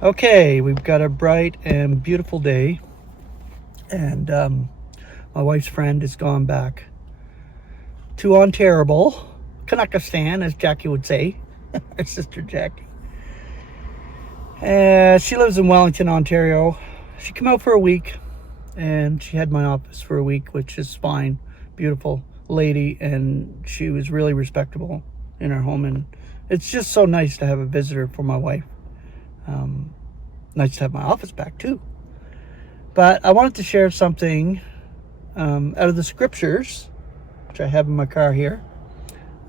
Okay, we've got a bright and beautiful day, and my wife's friend has gone back to Ontario, Kanakistan, as Jackie would say, her sister Jackie. She lives in Wellington, Ontario. She came out for a week, and she had my office for a week, which is fine. Beautiful lady, and she was really respectable in her home, and it's just so nice to have a visitor for my wife. Nice to have my office back too. But I wanted to share something out of the scriptures, which I have in my car here.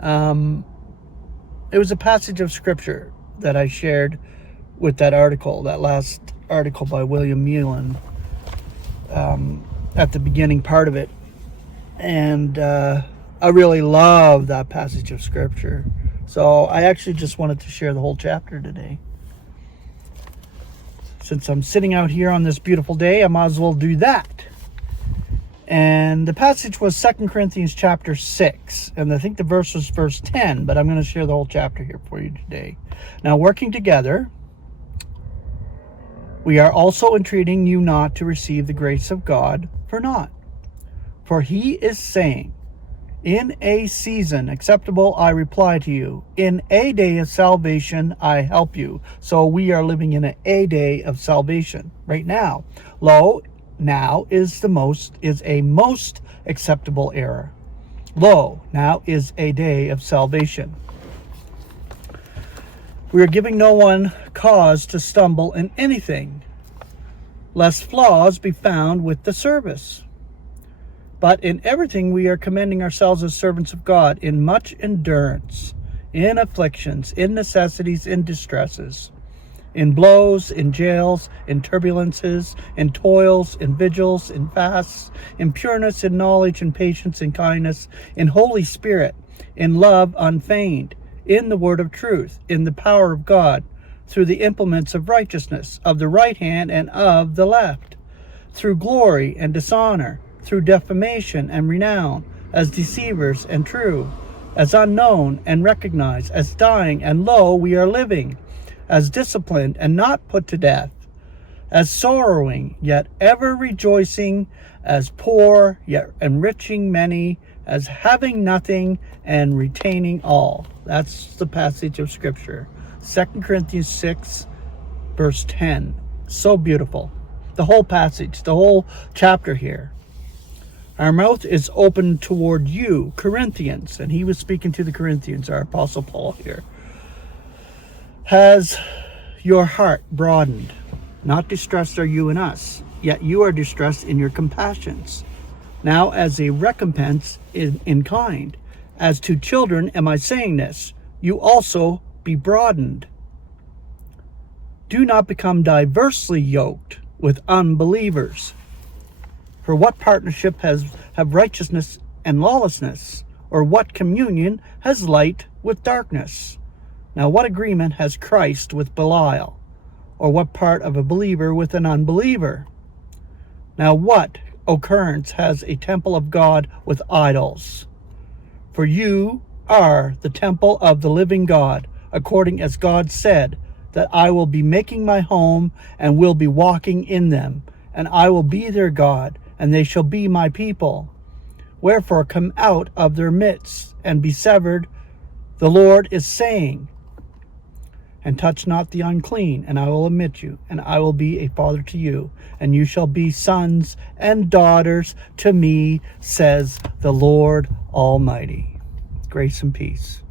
It was a passage of scripture that I shared with that article, that last article by William Mullen, at the beginning part of it. And I really love that passage of scripture. So I actually just wanted to share the whole chapter today. Since I'm sitting out here on this beautiful day, I might as well do that. And the passage was 2 Corinthians chapter 6. And I think the verse was verse 10, but I'm going to share the whole chapter here for you today. Now, working together, we are also entreating you not to receive the grace of God for naught. For he is saying, in a season acceptable I reply to you. In a day of salvation I help you. So we are living in a day of salvation right now. Lo, now is a most acceptable era. Lo, now is a day of salvation. We are giving no one cause to stumble in anything, lest flaws be found with the service. But in everything we are commending ourselves as servants of God, in much endurance, in afflictions, in necessities, in distresses, in blows, in jails, in turbulences, in toils, in vigils, in fasts, in pureness, in knowledge, in patience, in kindness, in Holy Spirit, in love unfeigned, in the word of truth, in the power of God, through the implements of righteousness, of the right hand and of the left, through glory and dishonor, through defamation and renown, as deceivers and true, as unknown and recognized, as dying and lo, we are living, as disciplined and not put to death, as sorrowing yet ever rejoicing, as poor yet enriching many, as having nothing and retaining all. That's the passage of scripture. 2 Corinthians 6, verse 10. So beautiful. The whole passage, the whole chapter here. Our mouth is open toward you, Corinthians, and he was speaking to the Corinthians, our Apostle Paul here. Has your heart broadened? Not distressed are you and us, yet you are distressed in your compassions. Now as a recompense in kind, as to children am I saying this, you also be broadened. Do not become diversely yoked with unbelievers. For what partnership have righteousness and lawlessness? Or what communion has light with darkness? Now what agreement has Christ with Belial? Or what part of a believer with an unbeliever? Now what occurrence has a temple of God with idols? For you are the temple of the living God, according as God said, that I will be making my home and will be walking in them, and I will be their God, and they shall be my people. Wherefore come out of their midst, and be severed, the Lord is saying, and touch not the unclean, and I will admit you, and I will be a father to you, and you shall be sons and daughters to me, says the Lord Almighty. Grace and peace.